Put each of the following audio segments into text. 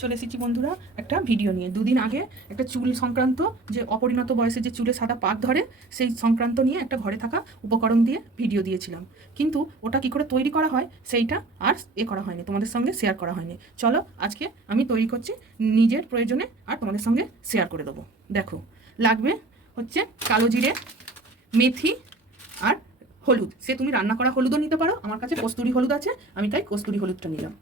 চলে এসেছি বন্ধুরা একটা ভিডিও নিয়ে। দুদিন আগে একটা চুল সংক্রান্ত যে অপরিণত বয়সে যে চুলে সাদা পাক ধরে, সেই সংক্রান্ত নিয়ে একটা ঘরে থাকা উপকরণ দিয়ে ভিডিও দিয়েছিলাম। কিন্তু ওটা কি করে তৈরি করা হয়, সেইটা আর এ করা হয়নি, তোমাদের সঙ্গে শেয়ার করা হয়নি। চলো আজকে আমি তৈরি করছি, নিজের প্রয়োজনে আর তোমাদের সঙ্গে শেয়ার করে দেবো। দেখো, লাগবে হচ্ছে কালো জিরে, মেথি আর হলুদ। সে তুমি রান্না করা হলুদও নিতে পারো, আমার কাছে কস্তুরি হলুদ আছে, আমি তাই কস্তুরি হলুদটা নিলাম।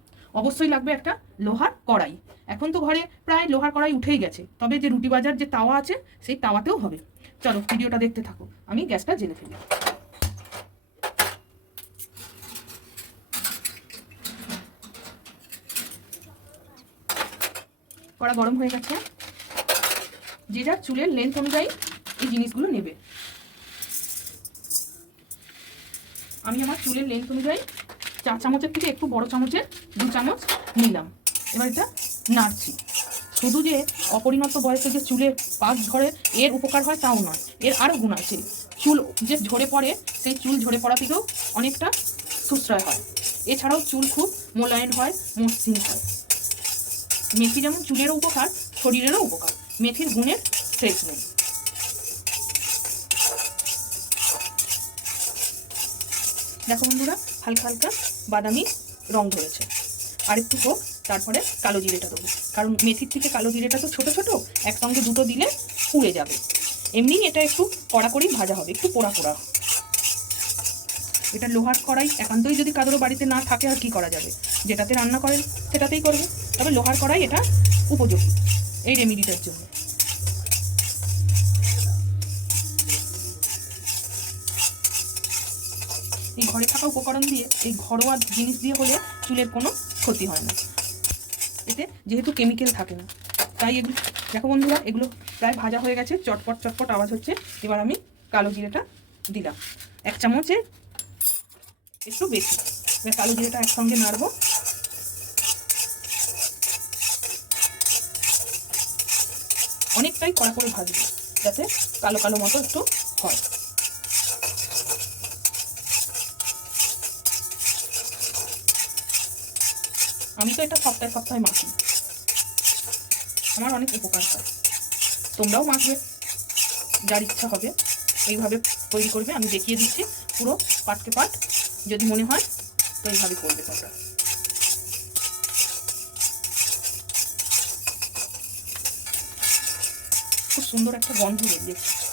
অবশ্যই লাগবে একটা লোহার কড়াই। এখন তো ঘরে প্রায় লোহার কড়াই উঠেই গেছে। তবে যে রুটি বাজার যে তাওয়া আছে, সেই তাওয়াতেও হবে। চলো ভিডিওটা দেখতে থাকো। আমি গ্যাসটা জেলে ফেলি। কড়া গরম হয়ে গেছে। যে যার চুলের লেন্থ অনুযায়ী এই জিনিসগুলো নেবে। আমি আমার চুলের লেন্থ অনুযায়ী চা চামচের থেকে একটু বড় চামচের দু চামচ নিলাম। এবার এটা নাড়ছি। শুধু যে অপরিণত বয়সে যে চুলে পাক ধরে এর উপকার হয় তাও নয়। এর আরও গুণ আছে। চুল যে ঝরে পড়ে, সেই চুল ঝরে পড়া থেকেও অনেকটা সুশ্রয় হয়। এছাড়াও চুল খুব মোলায়েম হয়, মসৃণ হয়। মেথি যেমন চুলেরও উপকার, শরীরেরও উপকার। মেথির গুণের শেষ নেই। দেখো বন্ধুরা হালকা হালকা বাদামি রং ধরেছে। আর একটু হোক, তারপরে কালো জিরেটা দেবো। কারণ মেথির থেকে কালো জিরেটা তো ছোট ছোট, একসঙ্গে দুটো দিলে পুড়ে যাবে। এমনি এটা একটু কড়া করেই ভাজা হবে, একটু পোড়া পোড়া। এটা লোহার কড়াই, একান্তই যদি কারোর বাড়িতে না থাকে, আর কি করা যাবে? যেটাতে রান্না করেন, সেটাতেই করবে। তবে লোহার কড়াই এটা উপযোগী, এই রেমিডিটার জন্য। এই ঘরে থাকা উপকরণ দিয়ে, এই ঘরোয়া জিনিস দিয়ে হলে চুলের কোনো ক্ষতি হয় না। এতে যেহেতু কেমিক্যাল থাকে না। তাই এগুলো, দেখো বন্ধুরা, এগুলো প্রায় ভাজা হয়ে গেছে, চটপট চটপট আওয়াজ হচ্ছে। এবার আমি কালো জিরেটা দিলাম। এক চামচে একটু বেশি। এবার কালো জিরেটা একসঙ্গে নাড়বো। অনেকটাই কড়া করে ভাজবো, যাতে কালো কালো মতো একটু হয়। আমি তো এটা সপ্তাহে সপ্তাহে মাখি। আমার অনেক উপকার হয়। তোমরাও মাখবে। যার ইচ্ছা হবে, এইভাবে তৈরি করবে। আমি দেখিয়ে দিচ্ছি পুরো পাটকে পাট যদি মনে হয়, তো এইভাবে করবে তোমরা। খুব সুন্দর একটা গন্ধ বেরিয়েছে।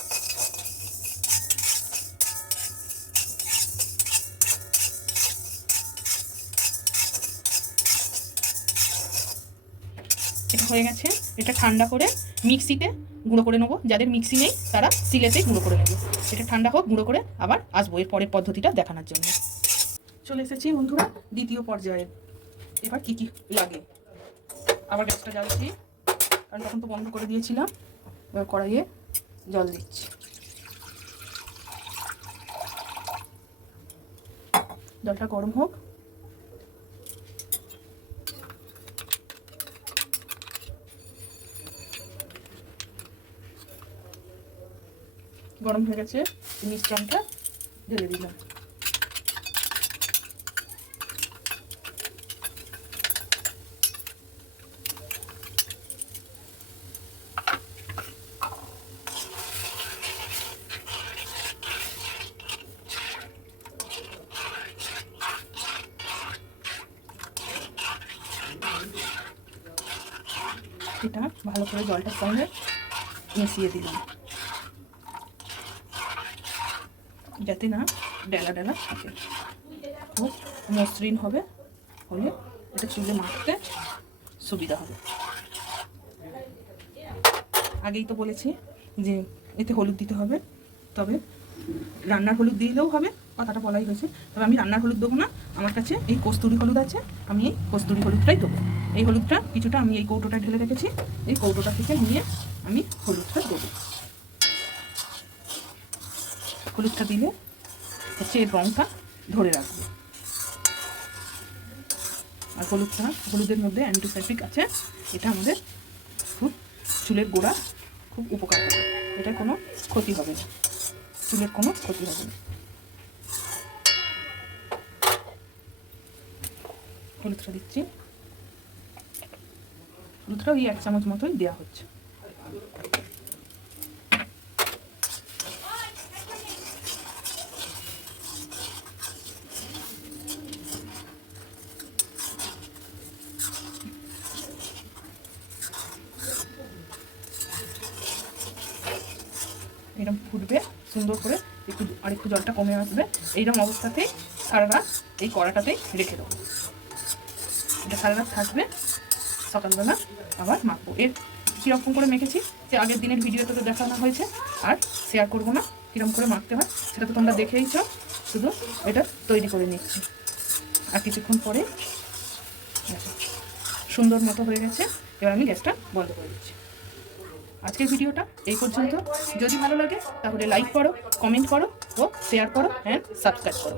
এটা হয়ে গেছে। এটা ঠান্ডা করে মিক্সিতে গুঁড়ো করে নেব। যাদের মিক্সি নেই, তারা সিলেতেই গুঁড়ো করে নেবে। এটা ঠান্ডা হোক, গুঁড়ো করে আবার আসব এর পরের পদ্ধতিটা দেখানোর জন্য। চলে এসেছি বন্ধুরা দ্বিতীয় পর্যায়ে। এবার কি কি লাগে? আবার গ্যাসটা জ্বালছি কারণ তখন তো বন্ধ করে দিয়েছিলাম। এবার কড়াইয়ে জল দিচ্ছি। জলটা গরম হোক গরম হয়ে গেছে। মিশ্রণটা ঢেলে দিলাম এটা ভালো করে জলটার সঙ্গে মিশিয়ে দিলাম। যাতে না ডেলা ডেলা থাকে। খুব মসৃণ হবে, হলে এটা চুলে মাখতে সুবিধা হবে। আগেই তো বলেছি যে এতে হলুদ দিতে হবে, তবে রান্নার হলুদ দিলেও হবে, কথাটা বলাই হয়েছে। তবে আমি রান্নার হলুদ দেবো না, আমার কাছে এই কস্তুরি হলুদ আছে, আমি এই কস্তুরি হলুদটাই দেবো। এই হলুদটা কিছুটা আমি এই কৌটোটা ঢেলে রেখেছি, এই কৌটোটা থেকে নিয়ে আমি হলুদটা দেবো। হলুদটা দিলে হচ্ছে এর রঙটা ধরে রাখবে। আর হলুদটা, হলুদের মধ্যে অ্যান্টিসেপটিক আছে, এটা আমাদের খুব চুলের গোড়া খুব উপকার হবে এটা কোনো ক্ষতি হবে না। চুলের কোনো ক্ষতি হবে না। হলুদটা দিচ্ছি। হলুদটা ওই এক চামচ মতোই দেওয়া হচ্ছে। এরকম ফুটবে, সুন্দর করে একটু আর একটু জলটা কমে আসবে। এইরকম অবস্থাতেই সারা রাত এই কড়াটাতেই রেখে দেবো। এটা সারা রাত থাকবে। সকালবেলা আবার মাখবো। এর কীরকম করে মেখেছি, যে আগের দিনের ভিডিওতে তো দেখানো হয়েছে, আর শেয়ার করব না কীরকম করে মাখতে হয়, সেটা তো তোমরা দেখেইছ শুধু এটা তৈরি করে নিচ্ছি। আর কিছুক্ষণ পরে সুন্দর মতো হয়ে গেছে। এবার আমি গ্যাসটা বন্ধ করে দিচ্ছি। আজকের ভিডিওটা এই পর্যন্ত। যদি ভালো লাগে, তাহলে লাইক করো কমেন্ট করো ও শেয়ার করো অ্যান্ড সাবস্ক্রাইব করো।